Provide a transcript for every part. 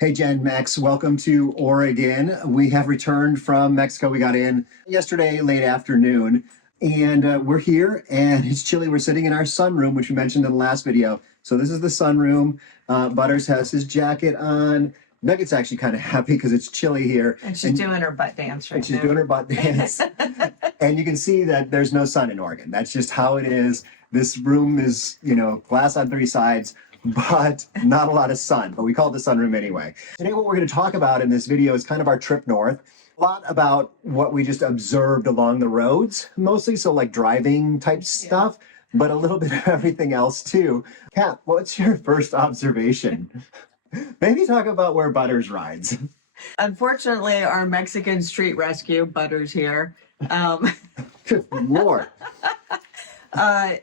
Hey, Jen, Max, welcome to Oregon. We have returned from Mexico. We got in yesterday, late afternoon, and we're here and it's chilly. We're sitting in our sunroom, which we mentioned in the last video. So this is the sunroom. Butters has his jacket on. Nugget's actually kind of happy because it's chilly here. And she's doing her butt dance right now. She's doing her butt dance. And you can see that there's no sun in Oregon. That's just how it is. This room is, glass on three sides, but not a lot of sun, but we call it the sunroom anyway. Today what we're going to talk about in this video is kind of our trip north. A lot about what we just observed along the roads, mostly, so like driving type stuff, but a little bit of everything else too. Kat, what's your first observation? Maybe talk about where Butters rides. Unfortunately, our Mexican street rescue, Butters here, Good Lord.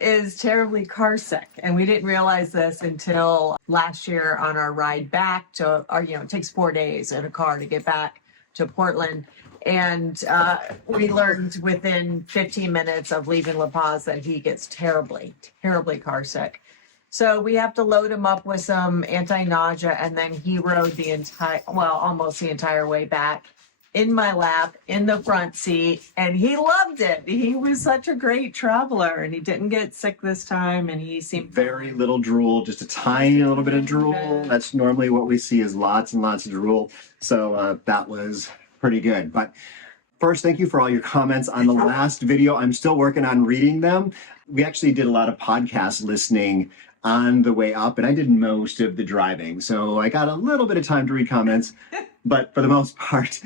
is terribly carsick. And we didn't realize this until last year on our ride back to, it takes 4 days in a car to get back to Portland. And we learned within 15 minutes of leaving La Paz that he gets terribly, terribly carsick. So we have to load him up with some anti-nausea, and then he rode almost the entire way back in my lap, in the front seat, and he loved it. He was such a great traveler, and he didn't get sick this time, and he seemed very little drool, just a tiny little bit of drool. That's normally what we see, is lots and lots of drool. So that was pretty good. But first, thank you for all your comments on the last video. I'm still working on reading them. We actually did a lot of podcast listening on the way up, and I did most of the driving. So I got a little bit of time to read comments, but for the most part,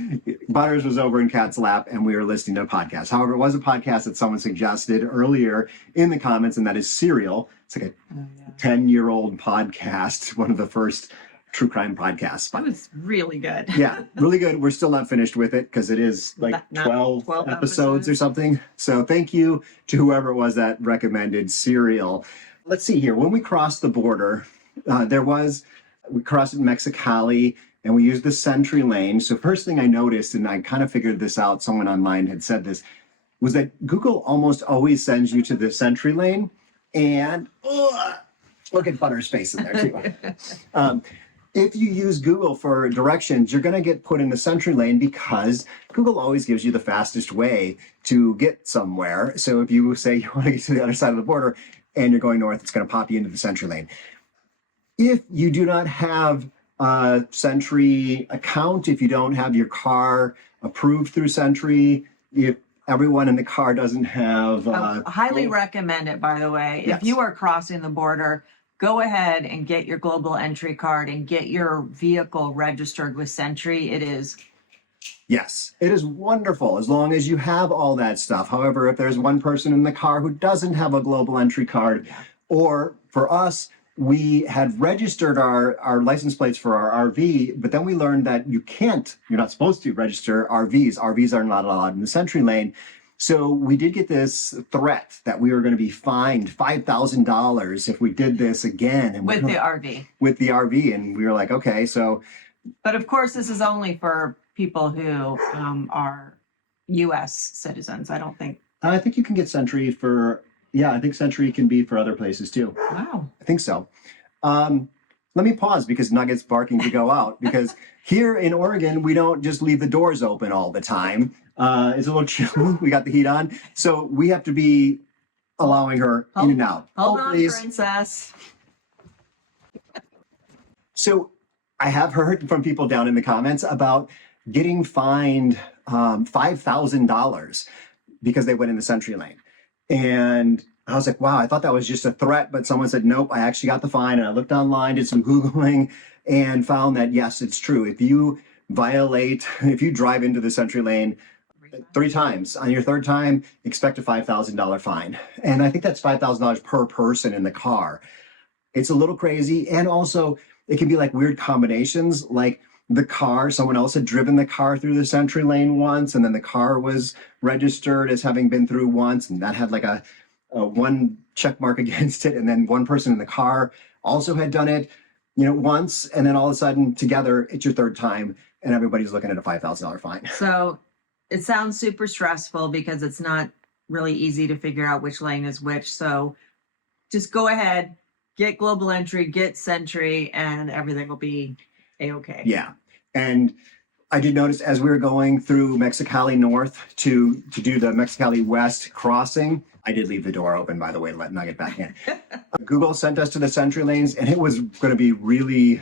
Butters was over in Kat's lap and we were listening to a podcast. However, it was a podcast that someone suggested earlier in the comments, and that is Serial. It's like a 10-year-old podcast, one of the first true crime podcasts. It was really good. Yeah, really good. We're still not finished with it because it is like 12 episodes or something. So thank you to whoever it was that recommended Serial. Let's see here. When we crossed the border, we crossed in Mexicali and we used the SENTRI lane. So first thing I noticed, and I kind of figured this out, someone online had said this, was that Google almost always sends you to the SENTRI lane. And look at Butter's face in there too. If you use Google for directions, you're going to get put in the SENTRI lane because Google always gives you the fastest way to get somewhere. So if you say you want to get to the other side of the border and you're going north, it's going to pop you into the SENTRI lane. If you do not have a SENTRI account, if you don't have your car approved through SENTRI, if everyone in the car doesn't have... highly recommend it, by the way. Yes. If you are crossing the border, go ahead and get your global entry card and get your vehicle registered with SENTRI. It is... Yes, it is wonderful as long as you have all that stuff. However, if there's one person in the car who doesn't have a global entry card, or for us, we had registered our license plates for our RV, but then we learned that you're not supposed to register RVs. RVs are not allowed in the SENTRI lane. So we did get this threat that we were going to be fined $5,000 if we did this again. And with the RV. With the RV. And we were like, okay, so. But of course, this is only for people who are U.S. citizens. I think you can get SENTRI for, I think SENTRI can be for other places too. Wow. I think so. Let me pause because Nugget's barking to go out, because here in Oregon, we don't just leave the doors open all the time. It's a little chill. We got the heat on. So we have to be allowing her in and out. Hold on, please. Princess. So I have heard from people down in the comments about getting fined $5,000 because they went in the SENTRI lane. And I was like, wow, I thought that was just a threat, but someone said, nope, I actually got the fine. And I looked online, did some Googling, and found that, yes, it's true. If you drive into the SENTRI lane 3 times, on your 3rd time, expect a $5,000 fine. And I think that's $5,000 per person in the car. It's a little crazy. And also, it can be like weird combinations, like the car, someone else had driven the car through the SENTRI lane once, and then the car was registered as having been through once, and that had like a one check mark against it, and then one person in the car also had done it, once, and then all of a sudden together it's your 3rd time, and everybody's looking at a $5,000 fine. So it sounds super stressful because it's not really easy to figure out which lane is which. So just go ahead, get global entry, get SENTRI, and everything will be A-okay. Yeah. And I did notice as we were going through Mexicali North to do the Mexicali West crossing, I did leave the door open, by the way, letting I get back in. Google sent us to the SENTRI lanes, and it was going to be really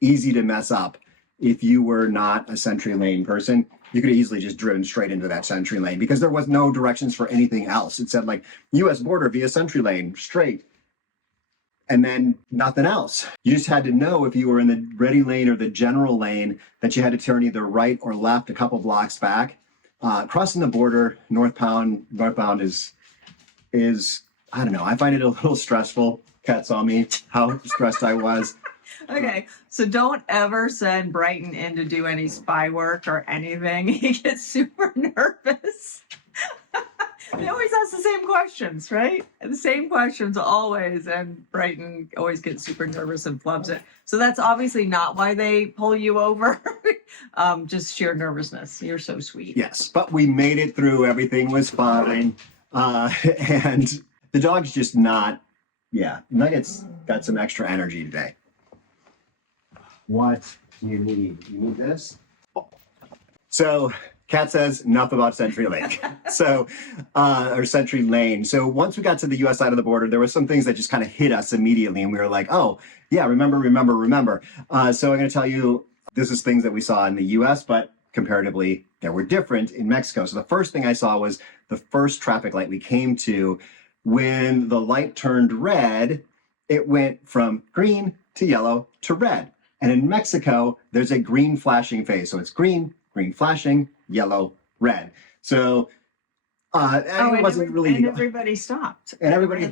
easy to mess up if you were not a SENTRI lane person. You could have easily just driven straight into that SENTRI lane because there was no directions for anything else. It said like U.S. border via SENTRI lane, straight. And then nothing else. You just had to know if you were in the ready lane or the general lane that you had to turn either right or left a couple blocks back. Crossing the border northbound is I don't know. I find it a little stressful. Kat saw me how stressed I was. Okay, so don't ever send Brighton in to do any spy work or anything. He gets super nervous. He always asks the same questions, right? The same questions always, and Brighton always gets super nervous and flubs it. So that's obviously not why they pull you over. Just sheer nervousness. You're so sweet. Yes, but we made it through. Everything was fine. And the dog's just not, Nugget's got some extra energy today. What do you need? You need this? So Kat says enough about SENTRI Lane. Or SENTRI Lane. So once we got to the U.S. side of the border, there were some things that just kind of hit us immediately. And we were like, oh, yeah, remember. So I'm going to tell you, this is things that we saw in the U.S., but comparatively, they were different in Mexico. So the first thing I saw was the first traffic light we came to. When the light turned red, it went from green to yellow to red. And in Mexico, there's a green flashing phase. So it's green, green flashing, yellow, red. So it wasn't really. And everybody stopped. And everybody.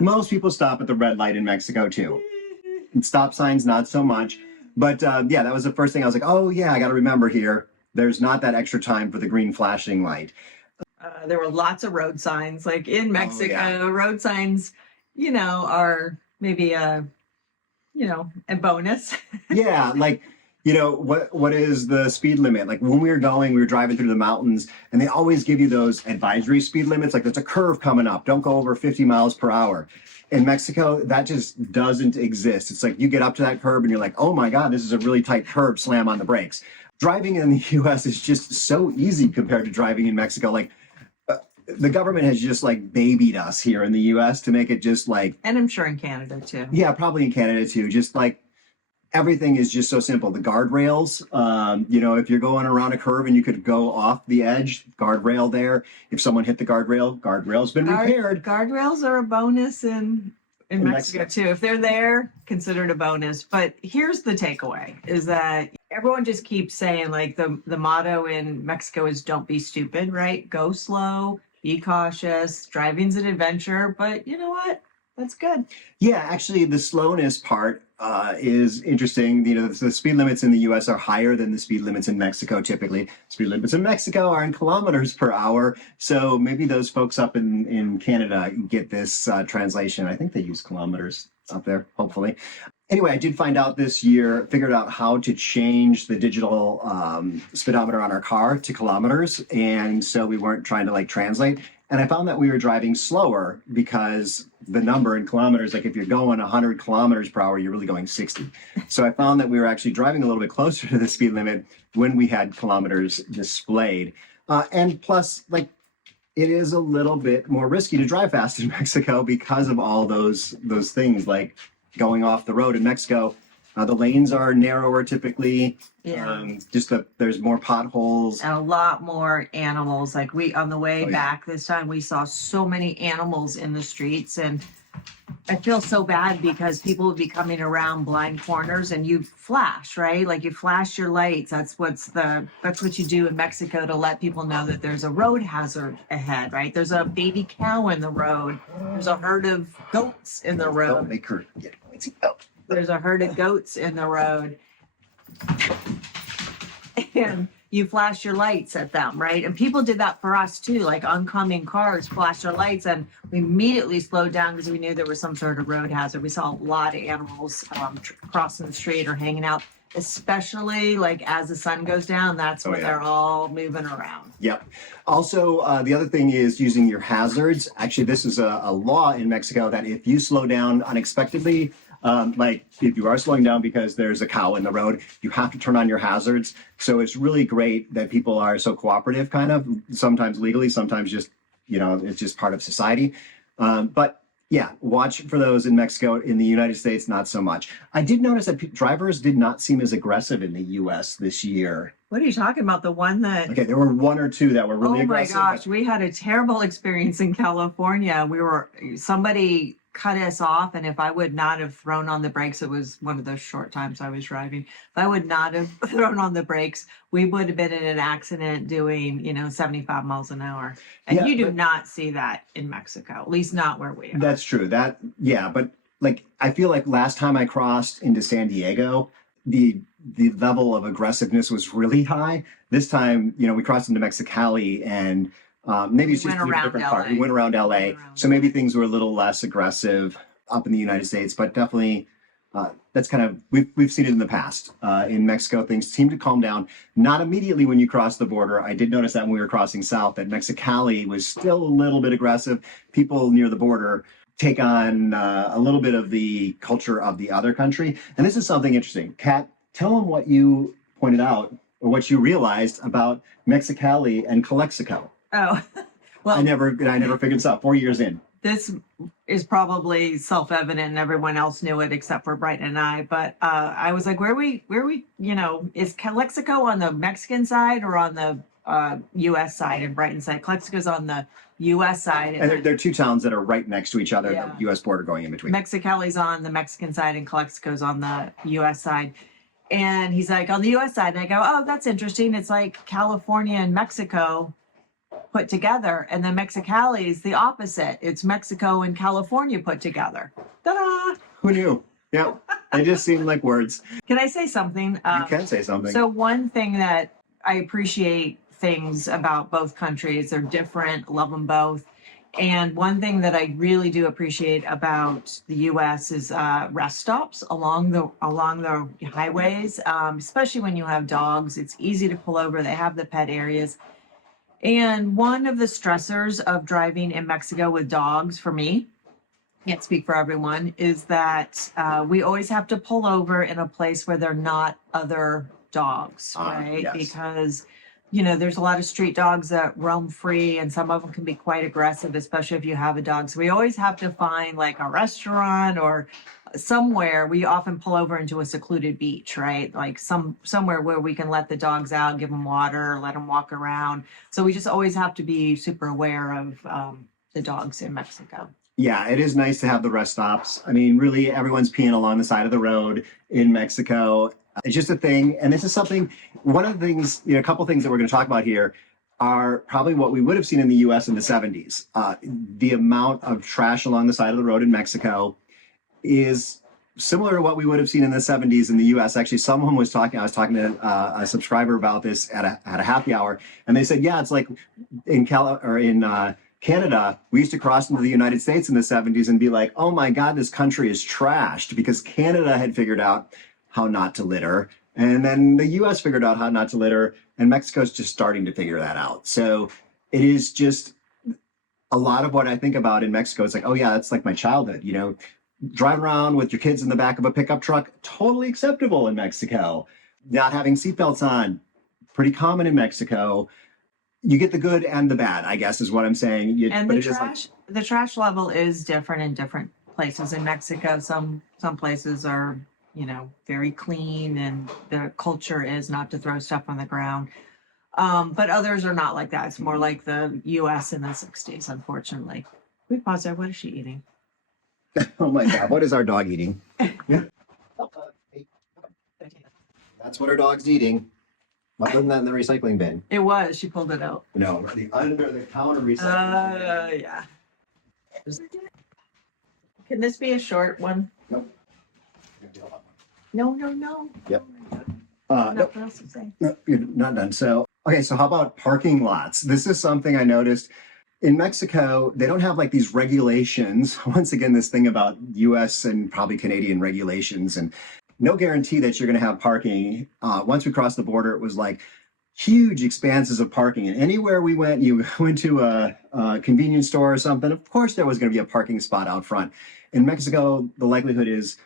Most people stop at the red light in Mexico too. And stop signs, not so much. But that was the first thing I was like, oh yeah, I got to remember here. There's not that extra time for the green flashing light. There were lots of road signs. Like in Mexico, road signs, are maybe a bonus. Yeah, like, what is the speed limit? Like when we were driving through the mountains, and they always give you those advisory speed limits. Like there's a curve coming up. Don't go over 50 miles per hour. In Mexico, that just doesn't exist. It's like you get up to that curb and you're like, oh my God, this is a really tight curb, slam on the brakes. Driving in the US is just so easy compared to driving in Mexico. Like the government has just like babied us here in the US to make it just like. And I'm sure in Canada too. Yeah, probably in Canada too. Just like everything is just so simple. The guardrails, if you're going around a curve and you could go off the edge, guardrail there. If someone hit the guardrail's been repaired. Guardrails are a bonus in Mexico too. If they're there, considered a bonus. But here's the takeaway is that everyone just keeps saying like the motto in Mexico is don't be stupid, right? Go slow, be cautious, driving's an adventure. But you know what? That's good. Yeah, actually, the slowness part is interesting. The speed limits in the U.S. are higher than the speed limits in Mexico. Typically, speed limits in Mexico are in kilometers per hour. So maybe those folks up in Canada get this translation. I think they use kilometers up there, hopefully. Anyway, I did find out this year, figured out how to change the digital speedometer on our car to kilometers. And so we weren't trying to like translate. And I found that we were driving slower because the number in kilometers, like if you're going 100 kilometers per hour, you're really going 60. So I found that we were actually driving a little bit closer to the speed limit when we had kilometers displayed. And plus, like, it is a little bit more risky to drive fast in Mexico because of all those things, like going off the road in Mexico. The lanes are narrower typically. Yeah. There's more potholes. And a lot more animals. Like on the way back this time, we saw so many animals in the streets. And I feel so bad because people would be coming around blind corners and you flash, right? Like you flash your lights. That's what you do in Mexico to let people know that there's a road hazard ahead, right? There's a baby cow in the road. There's a herd of goats in the road. Don't make her get noisy. Oh. There's a herd of goats in the road. And you flash your lights at them, right? And people did that for us too, like oncoming cars flashed their lights and we immediately slowed down because we knew there was some sort of road hazard. We saw a lot of animals crossing the street or hanging out, especially like as the sun goes down, that's when they're all moving around. Yep. Also, the other thing is using your hazards. Actually, this is a law in Mexico that if you slow down unexpectedly, Like if you are slowing down because there's a cow in the road, you have to turn on your hazards. So it's really great that people are so cooperative, kind of, sometimes legally, sometimes just, it's just part of society. But yeah, watch for those in Mexico. In the United States, not so much. I did notice that drivers did not seem as aggressive in the US this year. What are you talking about? The one that... Okay, there were one or two that were really aggressive. Oh my gosh, we had a terrible experience in California. Somebody cut us off, and if I would not have thrown on the brakes, it was one of those short times I was driving. If I would not have thrown on the brakes, we would have been in an accident doing, 75 miles an hour. And Yeah, you do not see that in Mexico, at least not where we are. That's true. But like I feel like last time I crossed into San Diego, the level of aggressiveness was really high. This time, we crossed into Mexicali, and maybe it's just a different part. We went around LA, so maybe things were a little less aggressive up in the United States, but definitely that's kind of, we've seen it in the past. In Mexico, things seem to calm down. Not immediately when you cross the border. I did notice that when we were crossing south, that Mexicali was still a little bit aggressive. People near the border take on a little bit of the culture of the other country. And this is something interesting. Kat, tell them what you pointed out or what you realized about Mexicali and Calexico. Oh, well, I never figured this out 4 years in. This is probably self-evident and everyone else knew it except for Brighton and I, but I was like, where we, is Calexico on the Mexican side or on the US side? And Brighton side, Calexico's on the US side. And they're two towns that are right next to each other, Yeah. the US border going in between. Mexicali's on the Mexican side and Calexico's on the US side. And he's like, on the US side. And I go, oh, that's interesting. It's like California and Mexico put together, and then Mexicali is the opposite. It's Mexico and California put together. Ta-da! Who knew? Yeah, they just seem like words. Can I say something? You can say something. So one thing that I appreciate things about both countries, they're different, love them both. And one thing that I really do appreciate about the U.S. is rest stops along the highways, especially when you have dogs. It's easy to pull over. They have the pet areas. And one of the stressors of driving in Mexico with dogs, for me, can't speak for everyone, is that we always have to pull over in a place where there are not other dogs, right? Yes. Because, there's a lot of street dogs that roam free, and some of them can be quite aggressive, especially if you have a dog. So we always have to find like a restaurant or somewhere. We often pull over into a secluded beach, right? Like somewhere where we can let the dogs out, give them water, let them walk around. So we just always have to be super aware of the dogs in Mexico. Yeah, it is nice to have the rest stops. I mean, really, everyone's peeing along the side of the road in Mexico. It's just a thing. And this is something, one of the things, a couple things that we're going to talk about here are probably what we would have seen in the US in the 70s. The amount of trash along the side of the road in Mexico is similar to what we would have seen in the 70s in the US. Actually, I was talking to a subscriber about this at a happy hour, and they said, yeah, it's like in Canada, we used to cross into the United States in the 70s and be like, oh my God, this country is trashed, because Canada had figured out how not to litter. And then the US figured out how not to litter, and Mexico's just starting to figure that out. So it is just a lot of what I think about in Mexico. It's like, oh yeah, that's like my childhood, drive around with your kids in the back of a pickup truck, totally acceptable in Mexico. Not having seatbelts on, pretty common in Mexico. You get the good and the bad, I guess, is what I'm saying. And the trash level is different in different places in Mexico. Some places are, very clean, and the culture is not to throw stuff on the ground. But others are not like that. It's more like the US in the 60s, unfortunately. We pause there. What is she eating? Oh my God, what is our dog eating? That's what our dog's eating. Other than that in the recycling bin. It was. She pulled it out. No, the under the counter recycling bin. Yeah. Can this be a short one? Nope. No. Yep. Nothing else to say. No, you're not done. So, okay, so how about parking lots? This is something I noticed. In Mexico, they don't have like these regulations. Once again, this thing about US and probably Canadian regulations, and no guarantee that you're going to have parking. Once we crossed the border, it was like huge expanses of parking. And anywhere we went, you went to a convenience store or something, of course there was going to be a parking spot out front. In Mexico, the likelihood is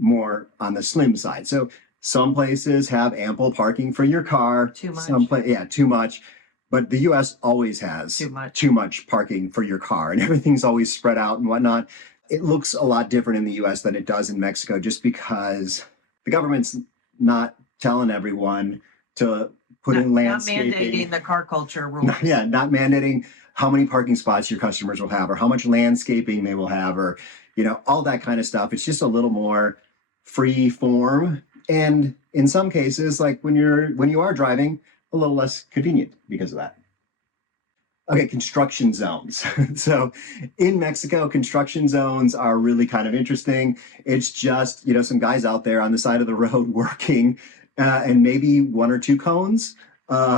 more on the slim side. So some places have ample parking for your car. Too much. Yeah, too much. But the US always has too much parking for your car, and everything's always spread out and whatnot. It looks a lot different in the US than it does in Mexico, just because the government's not telling everyone to put in landscaping. Not mandating the car culture rules. Yeah, not mandating how many parking spots your customers will have, or how much landscaping they will have, or, you know, all that kind of stuff. It's just a little more free form. And in some cases, like when you are driving, a little less convenient because of that. Okay, construction zones. So in Mexico, construction zones are really kind of interesting. It's just, you know, some guys out there on the side of the road working, and maybe one or two cones,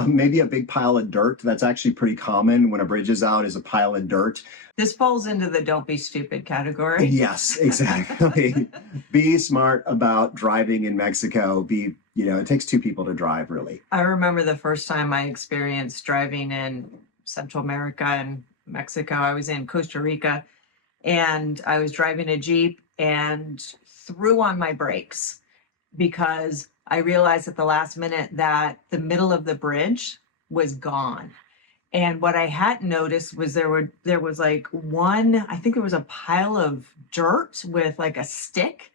maybe a big pile of dirt. That's actually pretty common when a bridge is out, is a pile of dirt. This falls into the don't be stupid category. Yes, exactly. Be smart about driving in Mexico. You know, it takes two people to drive, really. I remember the first time I experienced driving in Central America and Mexico. I was in Costa Rica, and I was driving a Jeep and threw on my brakes because I realized at the last minute that the middle of the bridge was gone. And what I hadn't noticed was there was like I think there was a pile of dirt with like a stick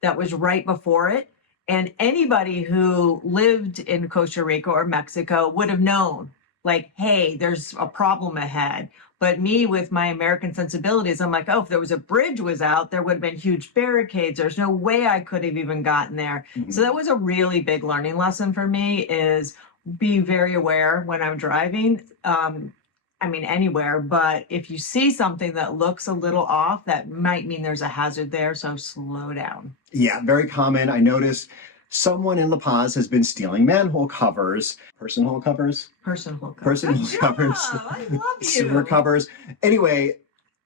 that was right before it. And anybody who lived in Costa Rica or Mexico would have known, like, hey, there's a problem ahead. But me, with my American sensibilities, I'm like, oh, if there was a bridge was out, there would have been huge barricades. There's no way I could have even gotten there. Mm-hmm. So that was a really big learning lesson for me, is be very aware when I'm driving. I mean, anywhere, but if you see something that looks a little off, that might mean there's a hazard there. So slow down. Yeah, very common. I noticed someone in La Paz has been stealing manhole covers, personhole covers. I love you. Sewer covers. Anyway,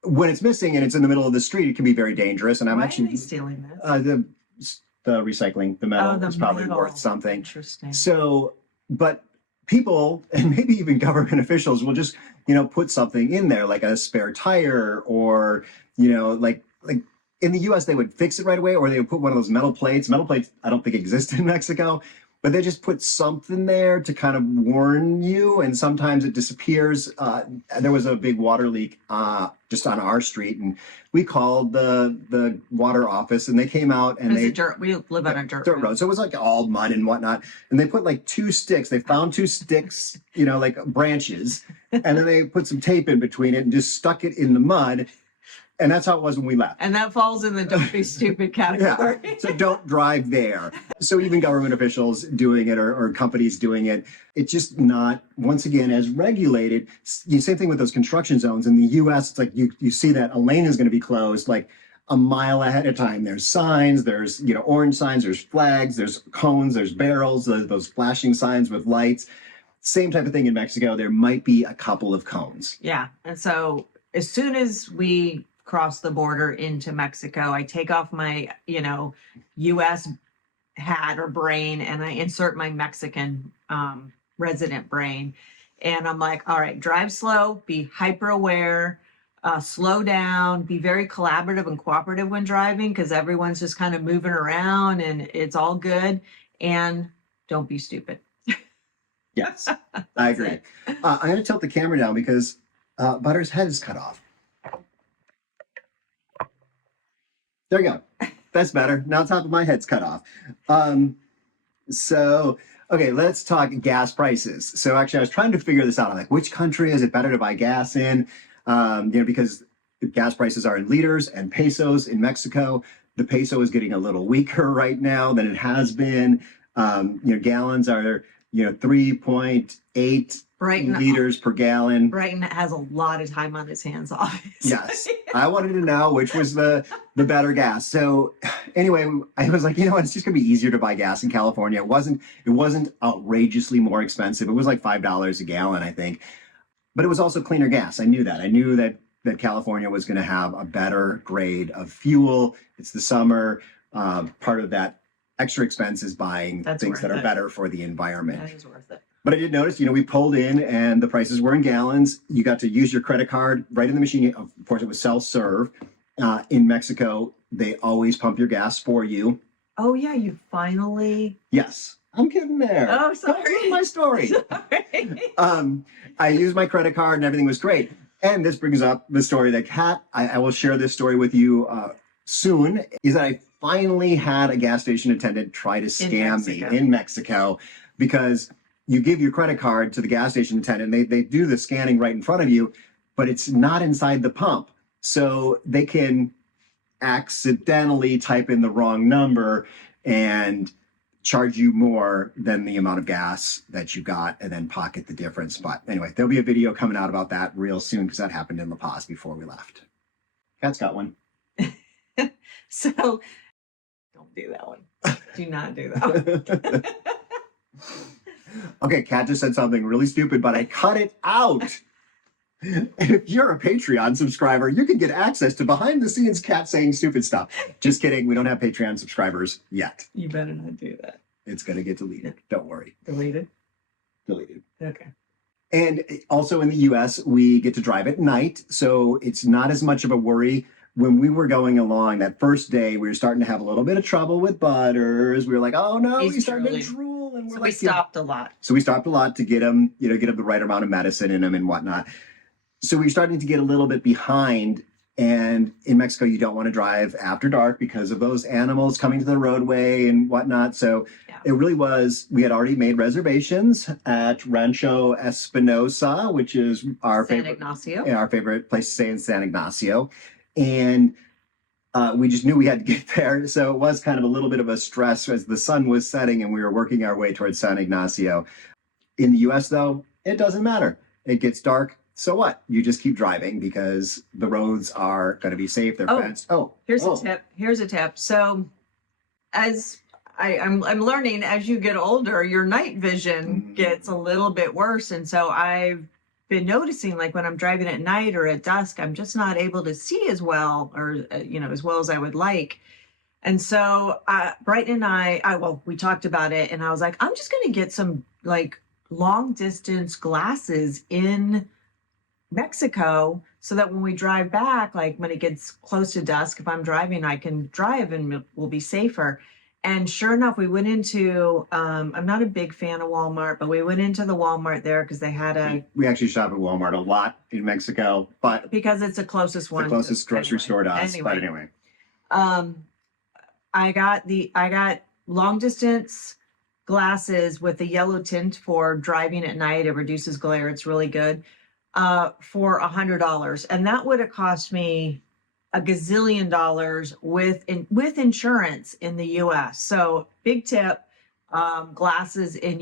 when it's missing and it's in the middle of the street, it can be very dangerous. And I'm Why actually are they stealing this? The recycling, the metal is probably worth something. Interesting. So, but people, and maybe even government officials, will just, you know, put something in there, like a spare tire, or, you know, like in the US, they would fix it right away, or they would put one of those metal plates. Metal plates, I don't think exist in Mexico, but they just put something there to kind of warn you, and sometimes it disappears. There was a big water leak just on our street, and we called the water office, and they came out, and we live on a dirt road. So it was like all mud and whatnot. And they put like two sticks. They found two sticks, you know, like branches, and then they put some tape in between it and just stuck it in the mud. And that's how it was when we left. And that falls in the don't be stupid category. Yeah. So don't drive there. So even government officials doing it, or companies doing it, it's just not, once again, as regulated. Same thing with those construction zones. In the US, it's like you see that a lane is going to be closed like a mile ahead of time. There's signs, there's, you know, orange signs, there's flags, there's cones, there's barrels, those flashing signs with lights. Same type of thing in Mexico. There might be a couple of cones. Yeah. And so as soon as we cross the border into Mexico, I take off my, you know, US hat or brain, and I insert my Mexican resident brain. And I'm like, all right, drive slow, be hyper aware, slow down, be very collaborative and cooperative when driving, because everyone's just kind of moving around and it's all good. And don't be stupid. Yes, I agree. I'm going to tilt the camera down because Butter's head is cut off. There you go. That's better. Now top of my head's cut off. So, okay, let's talk gas prices. So actually, I was trying to figure this out. I'm like, which country is it better to buy gas in? You know, because gas prices are in liters and pesos in Mexico. The peso is getting a little weaker right now than it has been. You know, gallons are, you know, 3.8 liters per gallon. Brighton has a lot of time on his hands, obviously. Yes. I wanted to know which was the better gas. So anyway, I was like, you know what, it's just gonna be easier to buy gas in California. It wasn't outrageously more expensive. It was like $5 a gallon, I think. But it was also cleaner gas. I knew that. I knew that California was gonna have a better grade of fuel. It's the summer. Part of that extra expense is buying things that are better for the environment. That is worth it. But I did notice, you know, we pulled in and the prices were in gallons. You got to use your credit card right in the machine. Of course, it was self-serve. In Mexico, they always pump your gas for you. Oh yeah, you finally. Yes, I'm getting there. Oh, sorry. Don't ruin my story. Sorry. I used my credit card and everything was great. And this brings up the story that Kat, I will share this story with you soon, is that I finally had a gas station attendant try to scam me in Mexico, because you give your credit card to the gas station attendant, they do the scanning right in front of you, but it's not inside the pump. So they can accidentally type in the wrong number and charge you more than the amount of gas that you got and then pocket the difference. But anyway, there'll be a video coming out about that real soon, because that happened in La Paz before we left. Kat's got one. So don't do that one. Do not do that one. Okay, Kat just said something really stupid, but I cut it out. If you're a Patreon subscriber, you can get access to behind the scenes Kat saying stupid stuff. Just kidding. We don't have Patreon subscribers yet. You better not do that. It's going to get deleted. Don't worry. Deleted? Deleted. Okay. And also in the US, we get to drive at night. So it's not as much of a worry. When we were going along that first day, we were starting to have a little bit of trouble with Butters. We were like, oh no, he's starting to drool. And we're so like, we stopped a lot. So we stopped a lot to get him, get him the right amount of medicine in him and whatnot. So we're starting to get a little bit behind. And in Mexico, you don't want to drive after dark because of those animals coming to the roadway and whatnot. So it really was, we had already made reservations at Rancho Espinosa, which is our favorite place to stay in San Ignacio. And we just knew we had to get there. So it was kind of a little bit of a stress as the sun was setting and we were working our way towards San Ignacio. In the US, though, it doesn't matter. It gets dark. So what? You just keep driving because the roads are going to be safe. They're fenced. Here's a tip. Here's a tip. So as I'm learning, as you get older, your night vision gets a little bit worse. And so I've been noticing, like when I'm driving at night or at dusk, I'm just not able to see as well, or, as well as I would like. And so Brighton and we talked about it and I was like, I'm just going to get some like long distance glasses in Mexico so that when we drive back, like when it gets close to dusk, if I'm driving, I can drive and we'll be safer. And sure enough, we went into, I'm not a big fan of Walmart, but we went into the Walmart there because they had we actually shop at Walmart a lot in Mexico, but because it's the closest one. The closest grocery store to us. But anyway. I got long distance glasses with the yellow tint for driving at night. It reduces glare. It's really good. For $100, and that would have cost me a gazillion dollars with insurance in the US. So big tip, glasses in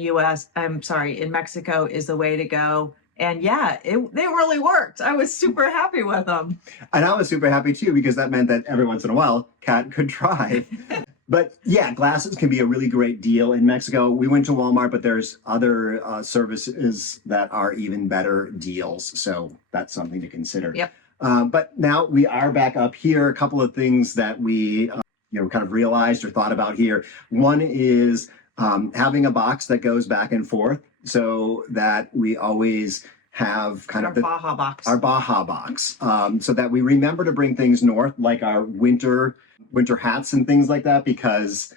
Mexico is the way to go. And yeah, they really worked. I was super happy with them. And I was super happy too, because that meant that every once in a while, Kat could drive. But yeah, glasses can be a really great deal in Mexico. We went to Walmart, but there's other services that are even better deals. So that's something to consider. Yep. But now we are back up here. A couple of things that we kind of realized or thought about here. One is having a box that goes back and forth so that we always have kind of Baja box. Our Baja box, so that we remember to bring things north, like our winter hats and things like that, because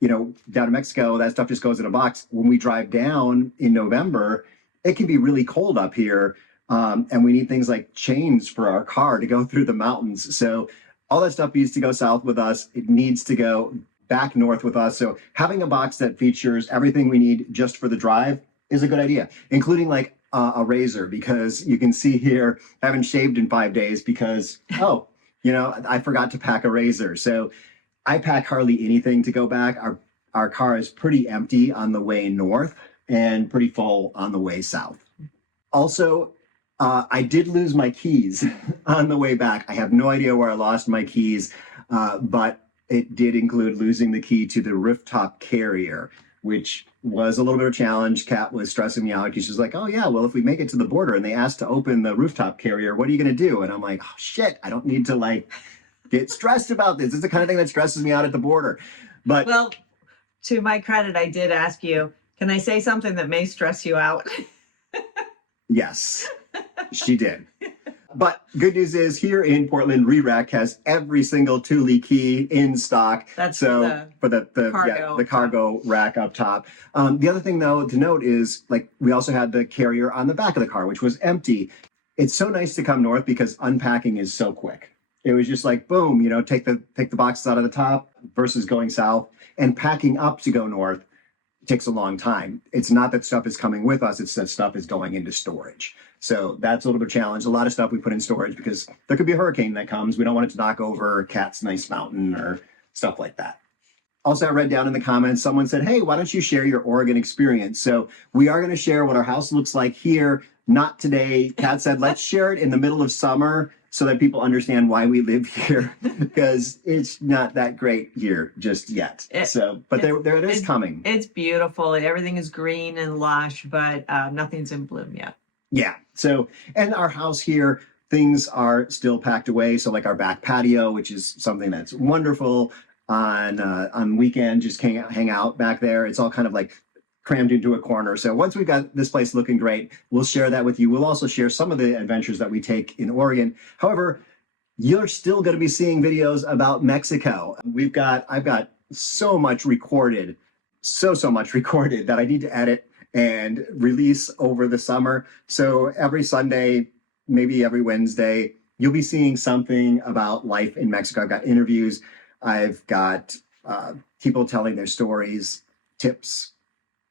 down in Mexico that stuff just goes in a box. When we drive down in November, it can be really cold up here, and we need things like chains for our car to go through the mountains. So all that stuff needs to go south with us. It needs to go back north with us. So having a box that features everything we need just for the drive is a good idea, including like a razor, because you can see here I haven't shaved in 5 days because I forgot to pack a razor. So I pack hardly anything to go back. Our car is pretty empty on the way north and pretty full on the way south. Also, I did lose my keys on the way back. I have no idea where I lost my keys, but it did include losing the key to the rooftop carrier, which was a little bit of a challenge. Kat was stressing me out. She was like, oh yeah, well, if we make it to the border and they ask to open the rooftop carrier, what are you going to do? And I'm like, oh shit, I don't need to get stressed about this. This is the kind of thing that stresses me out at the border. But well, to my credit, I did ask you, can I say something that may stress you out? Yes, she did. But good news is here in Portland, Re-Rec has every single Thule key in stock. That's so for the cargo rack up top. The other thing though to note is like we also had the carrier on the back of the car, which was empty. It's so nice to come north because unpacking is so quick. It was just like boom, take the boxes out of the top versus going south, and packing up to go north takes a long time. It's not that stuff is coming with us, it's that stuff is going into storage. So that's a little bit of a challenge. A lot of stuff we put in storage because there could be a hurricane that comes. We don't want it to knock over Kat's nice mountain or stuff like that. Also, I read down in the comments, someone said, hey, why don't you share your Oregon experience? So we are going to share what our house looks like here. Not today. Kat said, let's share it in the middle of summer so that people understand why we live here, because it's not that great here just yet. But there it is coming. It's beautiful. Everything is green and lush, but nothing's in bloom yet. Yeah. So, and our house here, things are still packed away. So like our back patio, which is something that's wonderful on weekend, just hang out back there. It's all kind of like crammed into a corner. So once we've got this place looking great, we'll share that with you. We'll also share some of the adventures that we take in Oregon. However, you're still going to be seeing videos about Mexico. I've got so much recorded, so much recorded that I need to edit and release over the summer. So every Sunday, maybe every Wednesday, you'll be seeing something about life in Mexico. I've got interviews. I've got people telling their stories, tips.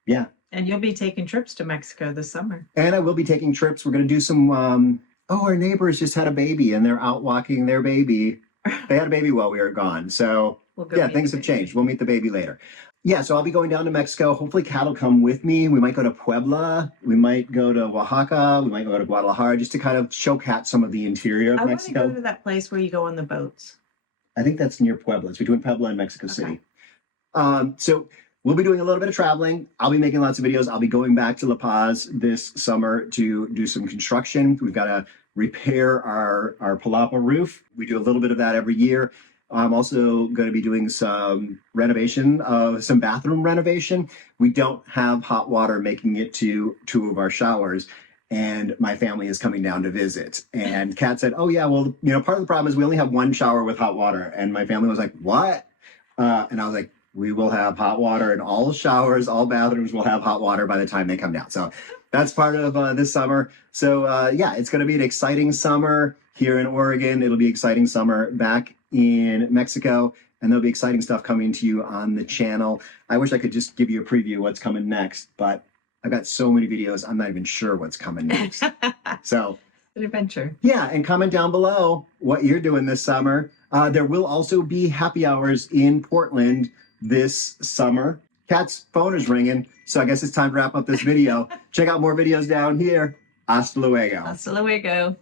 Yeah. And you'll be taking trips to Mexico this summer. And I will be taking trips. We're going to do some, our neighbors just had a baby and they're out walking their baby. They had a baby while we were gone. So things have changed. We'll meet the baby later. Yeah, so I'll be going down to Mexico. Hopefully Kat will come with me. We might go to Puebla. We might go to Oaxaca. We might go to Guadalajara just to kind of show Kat some of the interior of Mexico. I want to go to that place where you go on the boats. I think that's near Puebla. It's between Puebla and Mexico City. So we'll be doing a little bit of traveling. I'll be making lots of videos. I'll be going back to La Paz this summer to do some construction. We've got to repair our palapa roof. We do a little bit of that every year. I'm also going to be doing some bathroom renovation. We don't have hot water making it to 2 of our showers, and my family is coming down to visit. And Kat said, oh yeah, well, part of the problem is we only have 1 shower with hot water. And my family was like, what? And I was like, we will have hot water in all showers, all bathrooms will have hot water by the time they come down. So that's part of this summer. So it's going to be an exciting summer here in Oregon. It'll be an exciting summer back in Mexico, and there'll be exciting stuff coming to you on the channel. I wish I could just give you a preview of what's coming next, but I've got so many videos, I'm not even sure what's coming next. So an adventure. Yeah, and comment down below what you're doing this summer. There will also be happy hours in Portland this summer. Kat's phone is ringing, so I guess it's time to wrap up this video. Check out more videos down here. Hasta luego. Hasta luego.